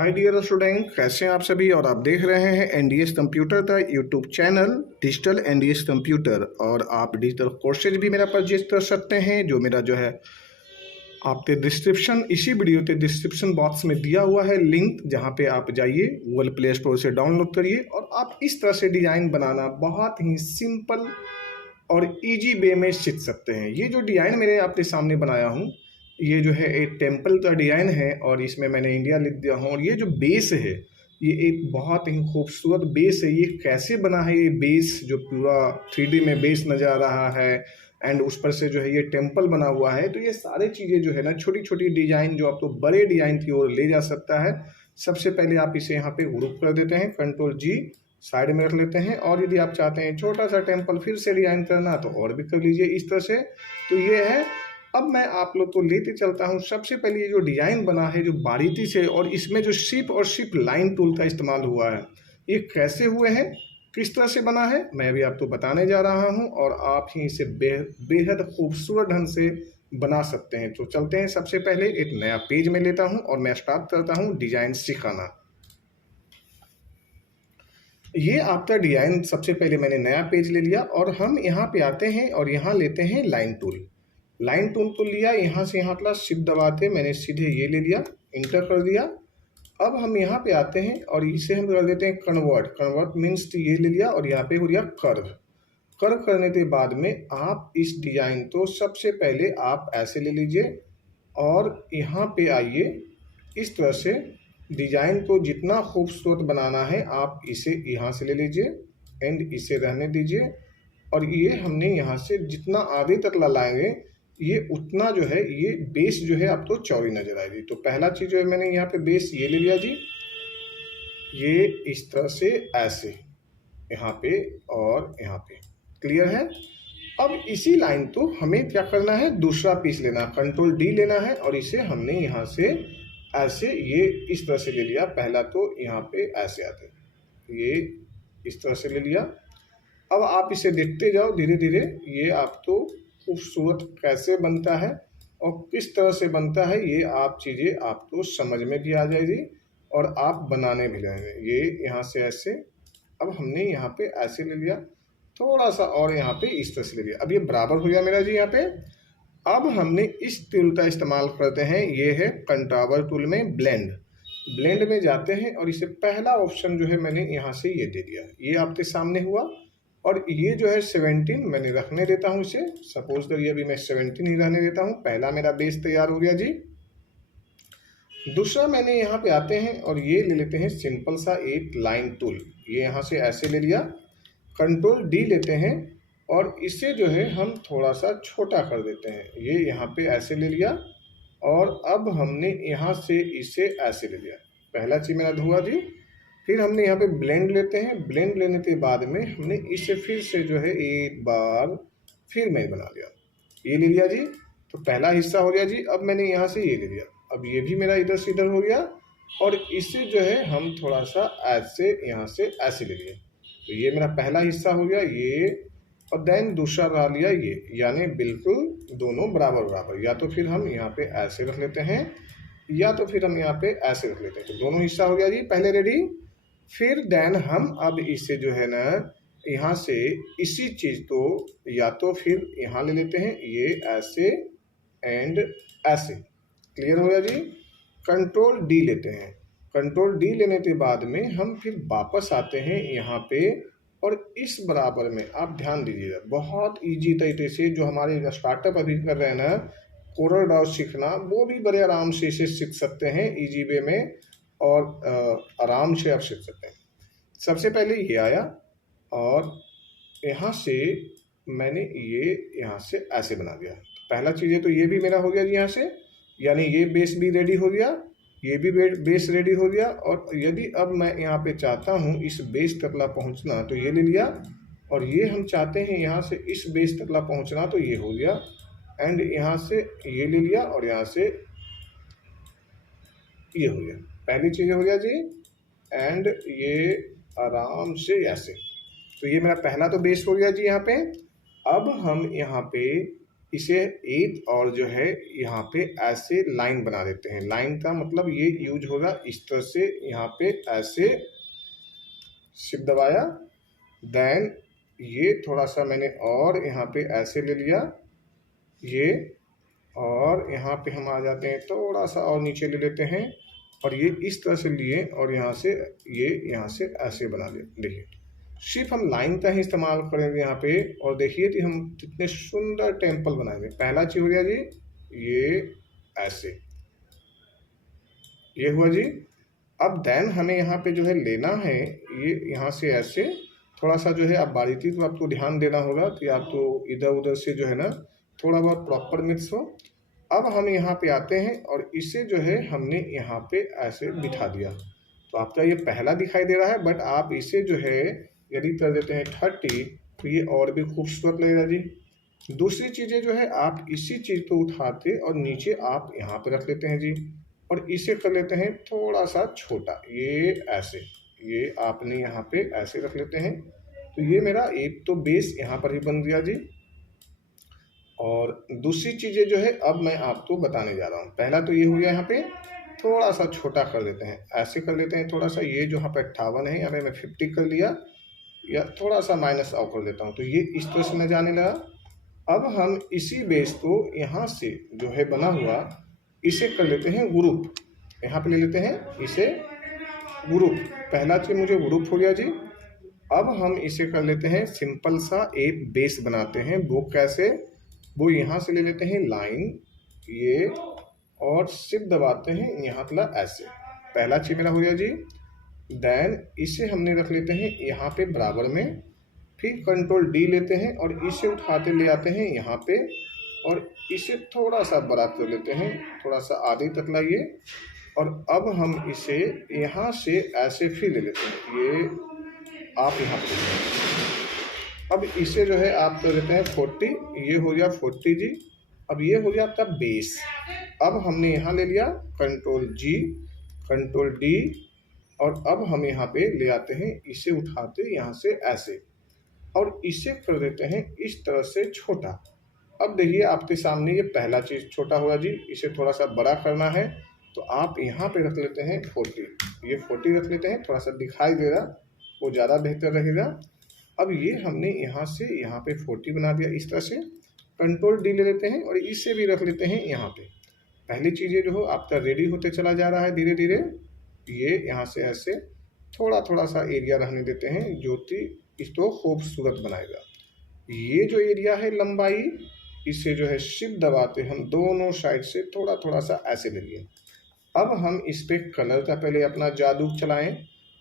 Hi dear student, कैसे हैं आप सभी। और आप देख रहे हैं एनडीएस कंप्यूटर का YouTube channel digital NDS computer. और आप डिजिटल कोर्सेज भी मेरा परचेज कर सकते हैं, जो मेरा जो है आपके डिस्क्रिप्शन इसी वीडियो के डिस्क्रिप्शन बॉक्स में दिया हुआ है लिंक, जहां पे आप जाइए गूगल प्ले स्टोर से डाउनलोड करिए और आप इस तरह से डिज़ाइन बनाना बहुत ही सिंपल और इजी वे में सीख सकते हैं। ये जो डिज़ाइन मैंने आपके सामने बनाया हूँ, ये जो है एक टेम्पल का डिज़ाइन है और इसमें मैंने इंडिया लिख दिया हूँ। और ये जो बेस है, ये एक बहुत ही खूबसूरत बेस है। ये कैसे बना है, ये बेस जो पूरा 3D में बेस नज़र आ रहा है एंड उस पर से जो है ये टेम्पल बना हुआ है। तो ये सारी चीज़ें जो है ना, छोटी छोटी डिज़ाइन जो आपको बड़े डिज़ाइन की ओर ले जा सकता है। सबसे पहले आप इसे यहाँ पे ग्रुप कर देते हैं, Ctrl+G साइड में रख लेते हैं। और यदि आप चाहते हैं छोटा सा टेम्पल फिर से डिजाइन करना तो और भी कर लीजिए इस तरह से। तो ये है। अब मैं आप लोग को लेते चलता हूँ। सबसे पहले ये जो डिजाइन बना है जो बारीकी से, और इसमें जो शिप और शिप लाइन टूल का इस्तेमाल हुआ है, ये कैसे हुए हैं, किस तरह से बना है, मैं भी आपको बताने जा रहा हूँ। और आप ही इसे बेहद खूबसूरत ढंग से बना सकते हैं। तो चलते हैं। सबसे पहले एक नया पेज में लेता हूँ और मैं स्टार्ट करता हूँ डिजाइन सिखाना। ये आपका डिजाइन सबसे पहले मैंने नया पेज ले लिया और हम यहाँ पे आते हैं और यहाँ लेते हैं लाइन टूल। लाइन टूल को लिया, यहाँ से यहाँ प्लस शिफ्ट दबाते मैंने सीधे ये ले लिया, इंटर कर दिया। अब हम यहाँ पे आते हैं और इसे हम कर देते हैं कन्वर्ट। कन्वर्ट मीन्स ये ले लिया और यहाँ पे हो गया कर्व। कर्व करने के बाद में आप इस डिजाइन को सबसे पहले आप ऐसे ले लीजिए और यहाँ पे आइए। इस तरह से डिजाइन को जितना खूबसूरत बनाना है आप इसे यहाँ से ले लीजिए एंड इसे रहने दीजिए। और ये हमने यहाँ से जितना आगे तक लाएंगे, ये उतना जो है ये बेस जो है आपको चौड़ी नजर आएगी। तो पहला चीज जो है मैंने यहाँ पे बेस ये ले लिया जी, ये इस तरह से ऐसे यहाँ पे और यहाँ पे क्लियर है। अब इसी लाइन को हमें क्या करना है, दूसरा पीस लेना, Ctrl+D लेना है और इसे हमने यहाँ से ऐसे ये इस तरह से ले लिया। पहला तो यहाँ पे ऐसे आते, ये इस तरह से ले लिया। अब आप इसे देखते जाओ धीरे धीरे, ये आप तो खूबसूरत कैसे बनता है और किस तरह से बनता है, ये आप चीज़ें आपको समझ में भी आ जाएगी और आप बनाने भी जाएंगे। ये यहाँ से ऐसे, अब हमने यहाँ पे ऐसे ले लिया, थोड़ा सा और यहाँ पे इस तरह से ले लिया। अब ये बराबर हो गया मेरा जी यहाँ पे। अब हमने इस टूल का इस्तेमाल करते हैं, ये है कंट्रावर टूल में ब्लेंड। ब्लेंड में जाते हैं और इसे पहला ऑप्शन जो है मैंने यहाँ से ये दे दिया, ये आपके सामने हुआ। और ये जो है 17 मैंने रखने देता हूँ इसे। सपोज करिए अभी मैं 17 ही रहने देता हूँ। पहला मेरा बेस तैयार हो गया जी। दूसरा मैंने यहाँ पे आते हैं और ये ले लेते हैं सिंपल सा एक लाइन टूल। ये यहाँ से ऐसे ले लिया, Ctrl+D लेते हैं और इसे जो है हम थोड़ा सा छोटा कर देते हैं। ये यहाँ पे ऐसे ले लिया और अब हमने यहाँ से इसे ऐसे ले लिया। पहला चीज मेरा धुआ जी। फिर हमने यहाँ पे ब्लेंड लेते हैं। ब्लेंड लेने के बाद में हमने इसे फिर से जो है एक बार फिर मैं बना लिया, ये ले लिया जी। तो पहला हिस्सा हो गया जी। अब मैंने यहाँ से ये ले लिया, अब ये भी मेरा इधर से इधर हो गया और इसे जो है हम थोड़ा सा ऐसे यहाँ से ऐसे ले लिए। तो ये मेरा पहला हिस्सा हो गया ये। और देन दूसरा रहा लिया ये, यानी बिल्कुल दोनों बराबर बराबर। या तो फिर हम यहाँ पे ऐसे रख लेते हैं या तो फिर हम यहाँ पे ऐसे रख लेते हैं। तो दोनों हिस्सा हो गया जी पहले रेडी। फिर देन हम अब इसे जो है ना यहाँ से इसी चीज को या तो फिर यहाँ ले लेते हैं, ये ऐसे एंड ऐसे। क्लियर हो गया जी। Ctrl+D लेते हैं। Ctrl+D लेने के बाद में हम फिर वापस आते हैं यहाँ पे और इस बराबर में आप ध्यान दीजिएगा, बहुत इजी तरीके से जो हमारे स्टार्टअप अभी कर रहे हैं ना कोरल ड्रॉ सीखना, वो भी बड़े आराम से इसे सीख सकते हैं इजी वे में और आराम से आप सीख सकते हैं। सबसे पहले ये आया और यहाँ से मैंने ये यहाँ से ऐसे बना दिया। पहला चीज़ है तो ये भी मेरा हो गया जी यहाँ से, यानी ये बेस भी रेडी हो गया, ये भी बेस रेडी हो गया। और यदि अब मैं यहाँ पे चाहता हूँ इस बेस तकला पहुँचना तो ये ले लिया, और ये हम चाहते हैं यहाँ से इस बेस तकला पहुँचना तो ये हो गया एंड यहाँ से ये ले लिया और यहाँ से ये हो गया। पहली चीज़ हो गया जी एंड ये आराम से ऐसे। तो ये मेरा पहला तो बेस हो गया जी यहाँ पे। अब हम यहाँ पे इसे एक और जो है यहाँ पे ऐसे लाइन बना देते हैं। लाइन का मतलब ये यूज होगा इस तरह से, यहाँ पे ऐसे शिफ्ट दबाया, देन ये थोड़ा सा मैंने और यहाँ पे ऐसे ले लिया ये, और यहाँ पे हम आ जाते हैं थोड़ा सा और नीचे ले लेते हैं और ये इस तरह से लिए और यहाँ से ये यहाँ से ऐसे बना ले। देखिए सिर्फ हम लाइन का ही इस्तेमाल करेंगे यहाँ पे, और देखिए कि हम कितने सुंदर टेम्पल बनाएंगे। पहला चीज हो गया जी ये ऐसे, ये हुआ जी। अब देन हमें यहाँ पे जो है लेना है ये यहाँ से ऐसे थोड़ा सा जो है, आप बारीकी को आपको ध्यान देना होगा कि आपको इधर उधर से जो है ना थोड़ा बहुत प्रॉपर मिक्स हो। अब हम यहाँ पे आते हैं और इसे जो है हमने यहाँ पे ऐसे बिठा दिया, तो आपका ये पहला दिखाई दे रहा है, बट आप इसे जो है यदि कर देते हैं 30 तो ये और भी खूबसूरत लगेगा जी। दूसरी चीज़ें जो है आप इसी चीज़ को उठाते और नीचे आप यहाँ पे रख लेते हैं जी, और इसे कर लेते हैं थोड़ा सा छोटा, ये ऐसे, ये आपने यहाँ पे ऐसे रख लेते हैं। तो ये मेरा एक तो बेस यहाँ पर ही बन गया जी। और दूसरी चीज़ें जो है अब मैं आपको बताने जा रहा हूँ। पहला तो ये हो गया, यहाँ पे थोड़ा सा छोटा कर देते हैं, ऐसे कर लेते हैं थोड़ा सा, ये जो यहाँ पे 58 है यहाँ पे मैं 50 कर लिया, या थोड़ा सा माइनस और कर देता हूँ, तो ये इस तरह से मैं जाने लगा। अब हम इसी बेस को यहाँ से जो है बना हुआ इसे कर लेते हैं ग्रुप, यहाँ पे ले लेते हैं इसे ग्रुप। पहला चीज मुझे ग्रुप हो गया जी। अब हम इसे कर लेते हैं सिंपल सा एक बेस बनाते हैं। वो कैसे, वो यहाँ से ले लेते हैं लाइन ये और शिफ्ट दबाते हैं यहाँ तक ऐसे। पहला चीज मेरा हो गया जी। देन इसे हमने रख लेते हैं यहाँ पे बराबर में, फिर कंट्रोल डी लेते हैं और इसे उठाते ले आते हैं यहाँ पे, और इसे थोड़ा सा बड़ा कर लेते हैं, थोड़ा सा आधे तक लाइए, और अब हम इसे यहाँ से ऐसे फिर ले लेते हैं, ये आप यहाँ पे लेते हैं। अब इसे जो है आप कर देते हैं 40, ये हो गया 40 जी। अब ये हो गया आपका बेस। अब हमने यहाँ ले लिया कंट्रोल जी, कंट्रोल डी, और अब हम यहाँ पे ले आते हैं, इसे उठाते यहाँ से ऐसे, और इसे कर देते हैं इस तरह से छोटा। अब देखिए आपके सामने ये पहला चीज़ छोटा हुआ जी, इसे थोड़ा सा बड़ा करना है तो आप यहाँ पे रख लेते हैं 40, ये 40 रख लेते हैं, थोड़ा सा दिखाई दे रहा वो ज़्यादा बेहतर रहेगा। अब ये हमने यहाँ से यहाँ पे 40 बना दिया इस तरह से। कंट्रोल डी ले लेते हैं और इसे भी रख लेते हैं यहाँ पे। पहली चीज़ें जो हो आपका रेडी होते चला जा रहा है धीरे धीरे। ये यहाँ से ऐसे थोड़ा थोड़ा सा एरिया रहने देते हैं जो कि इसको खूबसूरत बनाएगा। ये जो एरिया है लंबाई, इसे जो है शिफ्ट दबाते हम दोनों साइड से थोड़ा थोड़ा सा ऐसे ले लिए। अब हम इस पे कलर का पहले अपना जादू चलाएं,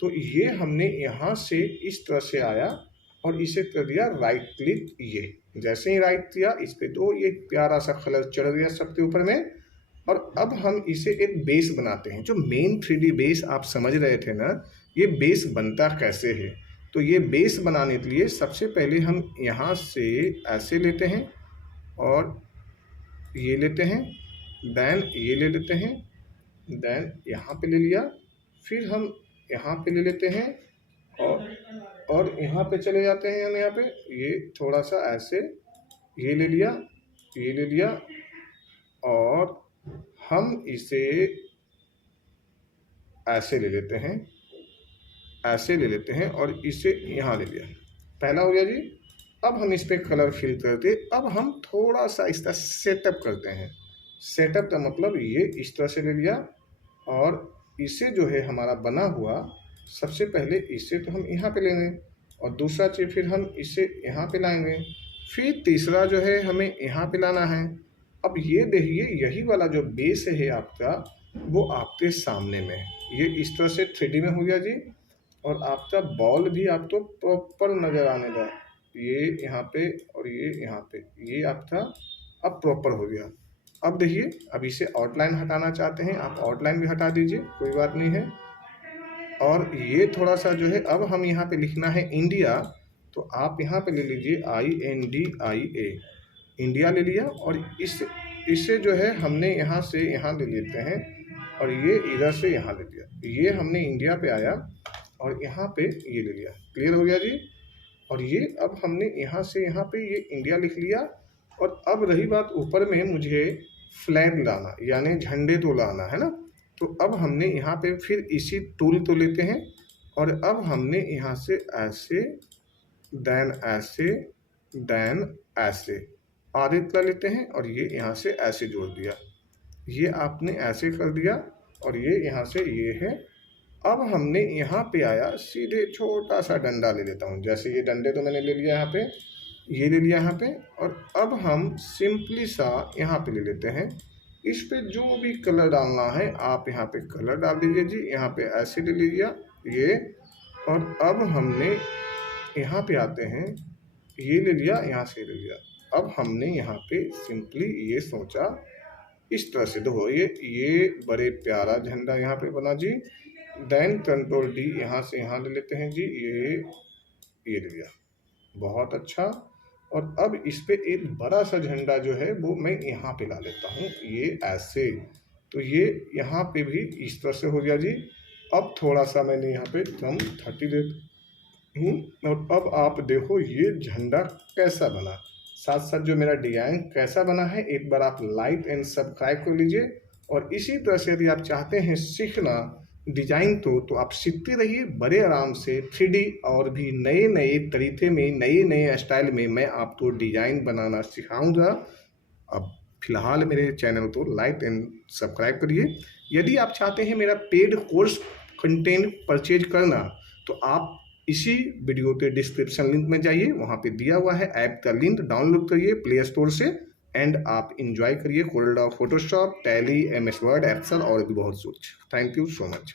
तो ये हमने यहाँ से इस तरह से आया और इसे कर दिया राइट क्लिक। ये जैसे ही राइट किया इस पे तो ये प्यारा सा कलर चढ़ गया सबके ऊपर में। और अब हम इसे एक बेस बनाते हैं, जो मेन 3D बेस आप समझ रहे थे ना, ये बेस बनता कैसे है। तो ये बेस बनाने के लिए सबसे पहले हम यहाँ से ऐसे लेते हैं और ये लेते हैं, देन ये ले लेते हैं, देन यहाँ पे ले लिया, फिर हम यहाँ पे ले लेते हैं और यहाँ पे चले जाते हैं। हम यहाँ पे ये थोड़ा सा ऐसे ये ले लिया, ये ले लिया, और हम इसे ऐसे ले लेते हैं, ऐसे ले लेते हैं और इसे यहाँ ले लिया। पहला हो गया जी। अब हम इस पे कलर फिल करते, अब हम थोड़ा सा इसका सेटअप करते हैं। सेटअप का मतलब ये इस तरह से ले लिया और इसे जो है हमारा बना हुआ, सबसे पहले इसे तो हम यहाँ पे लेंगे और दूसरा चीज़ फिर हम इसे यहाँ पे लाएंगे, फिर तीसरा जो है हमें यहाँ पे लाना है। अब ये देखिए यही वाला जो बेस है आपका वो आपके सामने में है, ये इस तरह से 3D में हो गया जी। और आपका बॉल भी आपको प्रॉपर नज़र आने लगा, ये यहाँ पे और ये यहाँ पे, ये आपका अब प्रॉपर हो गया। अब देखिए अब इसे आउटलाइन हटाना चाहते हैं आप, आउटलाइन भी हटा दीजिए, कोई बात नहीं है। और ये थोड़ा सा जो है अब हम यहाँ पे लिखना है इंडिया, तो आप यहाँ पे ले लीजिए INDIA, इंडिया ले लिया। और इसे जो है हमने यहाँ से यहाँ ले लेते हैं और ये इधर से यहाँ ले लिया, ये हमने इंडिया पे आया और यहाँ पे ये ले लिया। क्लियर हो गया जी। और ये अब हमने यहाँ से यहाँ पे ये इंडिया लिख लिया और अब रही बात ऊपर में मुझे फ्लैग लाना यानी झंडे तो लाना है ना। तो अब हमने यहाँ पे फिर इसी टूल तो लेते हैं और अब हमने यहाँ से ऐसे देन ऐसे आधे इतना लेते हैं और ये यहाँ से ऐसे जोड़ दिया। ये आपने ऐसे कर दिया और ये यहाँ से ये है। अब हमने यहाँ पे आया सीधे छोटा सा डंडा ले लेता हूँ, जैसे ये डंडे तो मैंने ले लिया यहाँ पे, ये ले लिया यहाँ पे, और अब हम सिंपली सा यहाँ पे ले लेते हैं। इस पे जो भी कलर डालना है आप यहाँ पे कलर डाल दीजिए जी। यहाँ पे ऐसे ले लीजिए ये, और अब हमने यहाँ पे आते हैं, ये ले लिया, यहाँ से ले लिया। अब हमने यहाँ पे सिंपली ये सोचा इस तरह से, देखो ये बड़े प्यारा झंडा यहाँ पे बना जी। देन कंट्रोल डी यहाँ से यहाँ ले लेते हैं जी, ये ले लिया, बहुत अच्छा। और अब इस पे एक बड़ा सा झंडा जो है वो मैं यहाँ पे ला लेता हूँ, ये ऐसे। तो ये यहाँ पे भी इस तरह से हो गया जी। अब थोड़ा सा मैंने यहाँ पे कम 30 दे हूँ, और अब आप देखो ये झंडा कैसा बना, साथ साथ जो मेरा डिजाइन कैसा बना है। एक बार आप लाइक एंड सब्सक्राइब कर लीजिए। और इसी तरह से यदि आप चाहते हैं सीखना डिजाइन तो आप सीखते रहिए बड़े आराम से। 3D और भी नए नए तरीके में, नए नए स्टाइल में मैं आपको डिजाइन बनाना सिखाऊंगा। अब फिलहाल मेरे चैनल को लाइक एंड सब्सक्राइब करिए। यदि आप चाहते हैं मेरा पेड कोर्स कंटेंट परचेज करना तो आप इसी वीडियो के डिस्क्रिप्शन लिंक में जाइए, वहाँ पे दिया हुआ है ऐप का लिंक, डाउनलोड करिए प्ले स्टोर से एंड आप इंजॉय करिए CorelDraw, Photoshop, Tally, MS Word, Excel और भी बहुत कुछ। Thank you so much.